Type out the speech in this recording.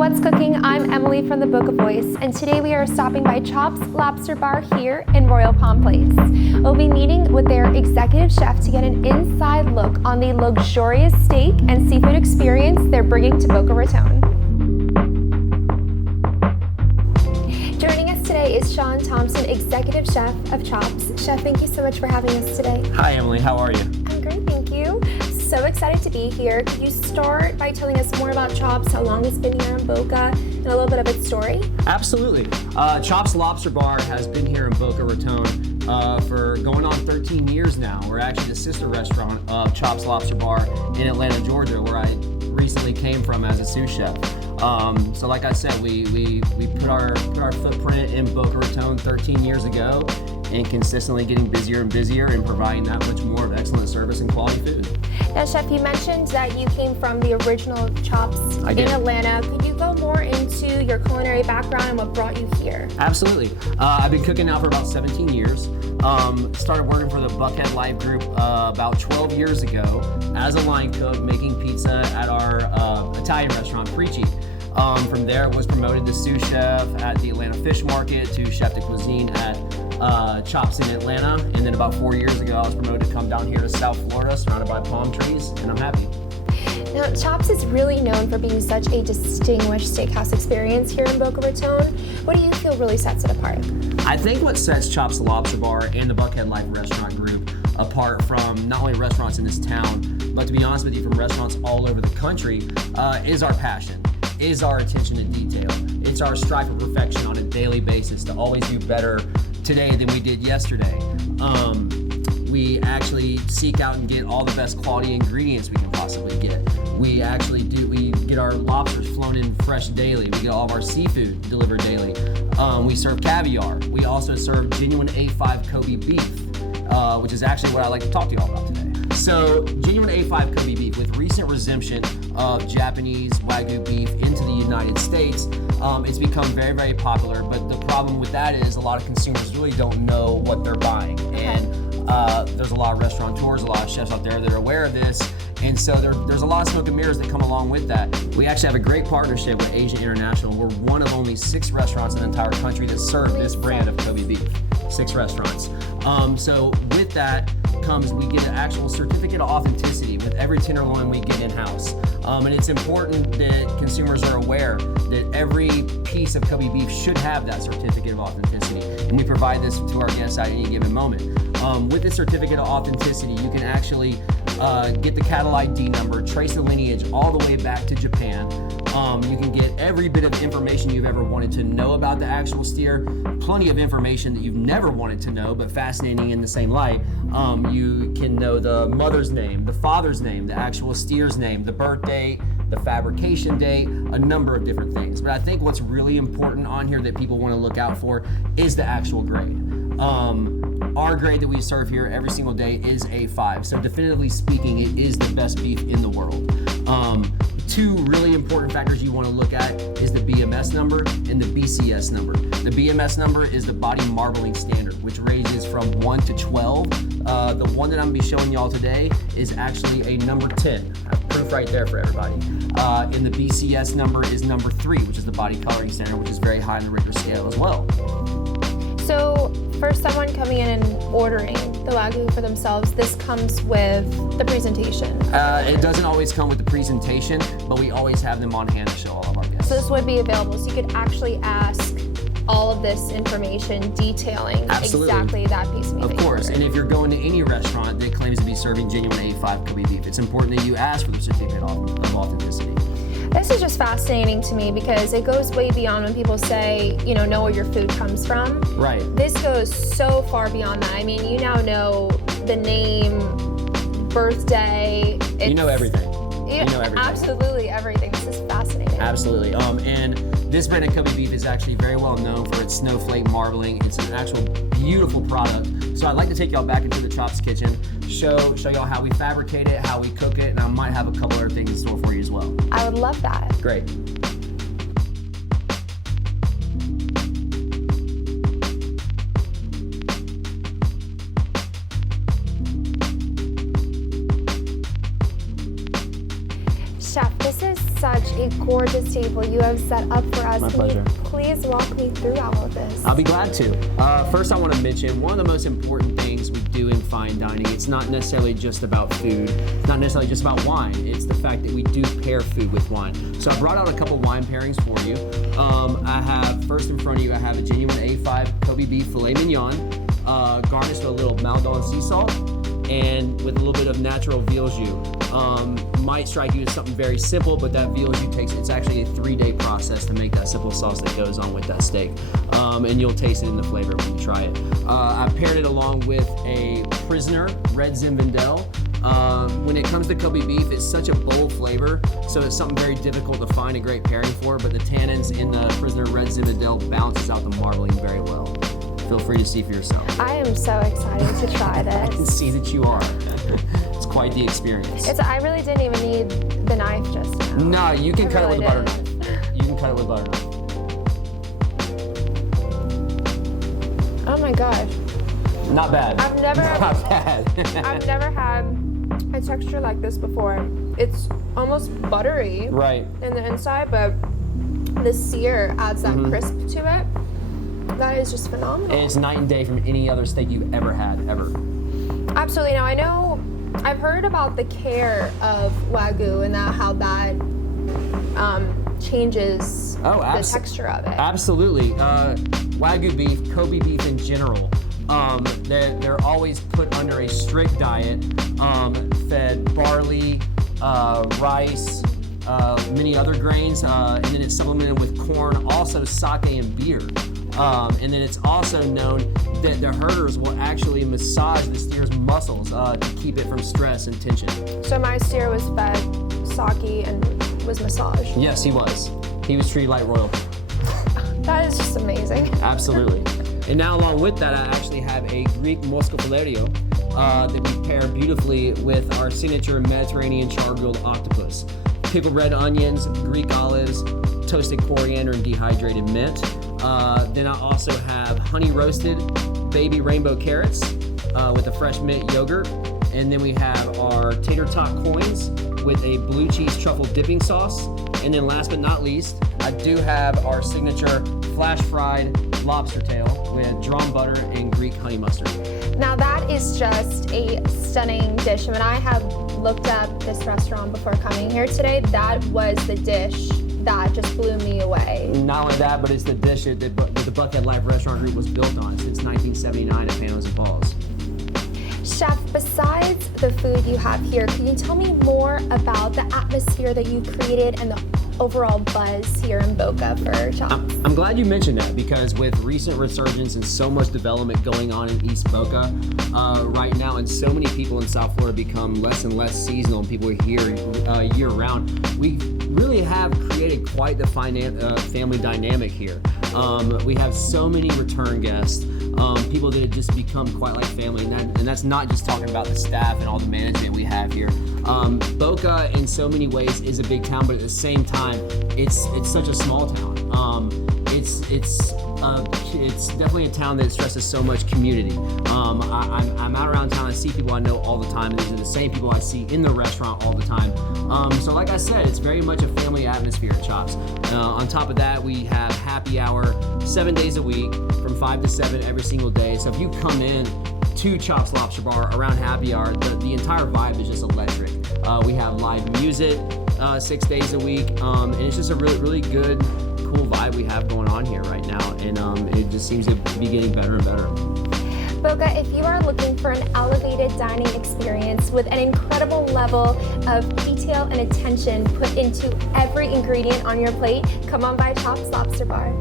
What's cooking? I'm Emily from the Book of Voice, and today we are stopping by Chops Lobster Bar here in Royal Palm Place. We'll be meeting with their executive chef to get an inside look on the luxurious steak and seafood experience they're bringing to Boca Raton. Joining us today is Shawn Thompson, executive chef of Chops. Chef, thank you so much for having us today. Hi, Emily. How are you? I'm great, thank you. So excited to be here. Could you start by telling us more about Chops, how long it's been here in Boca, and a little bit of its story? Absolutely. Chops Lobster Bar has been here in Boca Raton for going on 13 years now. We're actually the sister restaurant of Chops Lobster Bar in Atlanta, Georgia, where I recently came from as a sous chef. So like I said, we put our footprint in Boca Raton 13 years ago, and consistently getting busier and busier and providing that much more of excellent service and quality food. Now, Chef, you mentioned that you came from the original Chops in Atlanta. Could you go more into your culinary background and what brought you here? Absolutely. I've been cooking now for about 17 years. Started working for the Buckhead Life Group about 12 years ago as a line cook, making pizza at our Italian restaurant, Pristine. From there, was promoted to sous chef at the Atlanta Fish Market, to chef de cuisine at Chops in Atlanta, and then about 4 years ago I was promoted to come down here to South Florida, surrounded by palm trees, and I'm happy. Now, Chops is really known for being such a distinguished steakhouse experience here in Boca Raton. What do you feel really sets it apart? I think what sets Chops Lobster Bar and the Buckhead Life Restaurant Group apart from not only restaurants in this town, but to be honest with you, from restaurants all over the country, is our passion, is our attention to detail. It's our strive for perfection on a daily basis to always do better today than we did yesterday. We actually seek out and get all the best quality ingredients we can possibly get. We get our lobsters flown in fresh daily. We get all of our seafood delivered daily. We serve caviar. We also serve genuine A5 Kobe beef, which is actually what I'd like to talk to you all about today. So, genuine A5 Kobe beef, with recent resumption of Japanese Wagyu beef into the United States, it's become very, very popular, but the problem with that is a lot of consumers really don't know what they're buying. And there's a lot of restaurateurs, a lot of chefs out there that are aware of this, and so there's a lot of smoke and mirrors that come along with that. We actually have a great partnership with Asian International. We're one of only 6 restaurants in the entire country that serve this brand of Kobe beef. 6 restaurants. So with that comes, we get an actual certificate of authenticity with every tenderloin we get in-house. And it's important that consumers are aware that every piece of Kobe beef should have that certificate of authenticity. And we provide this to our guests at any given moment. With the certificate of authenticity, you can actually get the cattle ID number, trace the lineage all the way back to Japan. You can get every bit of information you've ever wanted to know about the actual steer, plenty of information that you've never wanted to know, but fascinating in the same light. You can know the mother's name, the father's name, the actual steer's name, the birth date, the fabrication date, a number of different things. But I think what's really important on here that people want to look out for is the actual grade. Our grade that we serve here every single day is A5, so definitively speaking, it is the best beef in the world. 2 really important factors you want to look at is the BMS number and the BCS number. The BMS number is the body marbling standard, which ranges from 1 to 12. The one that I'm going to be showing y'all today is actually a number 10. I have proof right there for everybody. And the BCS number is number 3, which is the body coloring standard, which is very high on the Richter scale as well. So for someone coming in and ordering the Wagyu for themselves, this comes with the presentation? It doesn't always come with the presentation, but we always have them on hand to show all of our guests. So this would be available, so you could actually ask all of this information detailing exactly that piece of meat. Of course, and if you're going to any restaurant that claims to be serving genuine A5 Kobe beef, it's important that you ask for the certificate of authenticity. This is just fascinating to me because it goes way beyond when people say, know where your food comes from. Right. This goes so far beyond that. I mean, you now know the name, birthday. You know everything. You know everything. Absolutely everything. This is fascinating. Absolutely. And this brand of Kobe beef is actually very well known for its snowflake marbling. It's an actual beautiful product. So I'd like to take y'all back into the Chops kitchen, show y'all how we fabricate it, how we cook it, and I might have a couple other things in store for you as well. I would love that. Great. Chef, this is such a gorgeous table you have set up for us. My Can pleasure. you please walk me through all of this? I'll be glad to. First, I want to mention one of the most important things we do in fine dining. It's not necessarily just about food. It's not necessarily just about wine. It's the fact that we do pair food with wine. So I brought out a couple wine pairings for you. I have, first in front of you, I have a genuine A5 Kobe beef filet mignon, garnished with a little Maldon sea salt, and with a little bit of natural veal jus. Might strike you as something very simple, but that veal jus it's actually a 3-day process to make that simple sauce that goes on with that steak. And you'll taste it in the flavor when you try it. I paired it along with a Prisoner Red Zinfandel. When it comes to Kobe beef, it's such a bold flavor, so it's something very difficult to find a great pairing for, but the tannins in the Prisoner Red Zinfandel balances out the marbling very well. Feel free to see for yourself. I am so excited to try this. I can see that you are. It's quite the experience. I really didn't even need the knife just now. No, you can cut it with a butter didn't. knife. You can cut it with a butter knife. Oh my gosh. Not bad. I've never Not bad. I've never had a texture like this before. It's almost buttery Right. in the inside, but the sear adds that crisp to it. That is just phenomenal. And it's night and day from any other steak you've ever had, ever. Absolutely. Now, I know I've heard about the care of Wagyu and how that changes the texture of it. Absolutely. Wagyu beef, Kobe beef in general, they're always put under a strict diet, fed barley, rice, many other grains, and then it's supplemented with corn, also sake and beer. And then it's also known that the herders will actually massage the steer's muscles to keep it from stress and tension. So my steer was fed sake and was massaged. Yes, he was. He was treated like royalty. That is just amazing. Absolutely. And now along with that, I actually have a Greek muscofileo that we pair beautifully with our signature Mediterranean charred grilled octopus. Pickled red onions, Greek olives, toasted coriander, and dehydrated mint. Then I also have honey roasted baby rainbow carrots with a fresh mint yogurt. And then we have our tater tot coins with a blue cheese truffle dipping sauce. And then last but not least, I do have our signature flash fried lobster tail with drawn butter and Greek honey mustard. Now that is just a stunning dish. When I have looked up this restaurant before coming here today, that was the dish that just blew me away. Not only that, but it's the dish that the Buckhead Life Restaurant Group was built on since 1979 at Pairings and Falls. Chef, besides the food you have here, can you tell me more about the atmosphere that you created and the overall buzz here in Boca for Chops? I'm glad you mentioned that, because with recent resurgence and so much development going on in East Boca right now, and so many people in South Florida become less and less seasonal and people are here year round, we really have created quite the family dynamic here. We have so many return guests, people that have just become quite like family, and that's not just talking about the staff and all the management we have here. Boca in so many ways is a big town, but at the same time, it's such a small town. It's definitely a town that stresses so much community. I'm out around town, I see people I know all the time, and these are the same people I see in the restaurant all the time. So like I said, it's very much a family atmosphere at Chops. On top of that, we have happy hour 7 days a week from 5 to 7 every single day. So if you come in to Chops Lobster Bar around happy hour, the entire vibe is just electric. We have live music 6 days a week, and it's just a really, really good, cool vibe we have going on here right now, and it just seems to be getting better and better. Boca, if you are looking for an elevated dining experience with an incredible level of detail and attention put into every ingredient on your plate, come on by Chops Lobster Bar.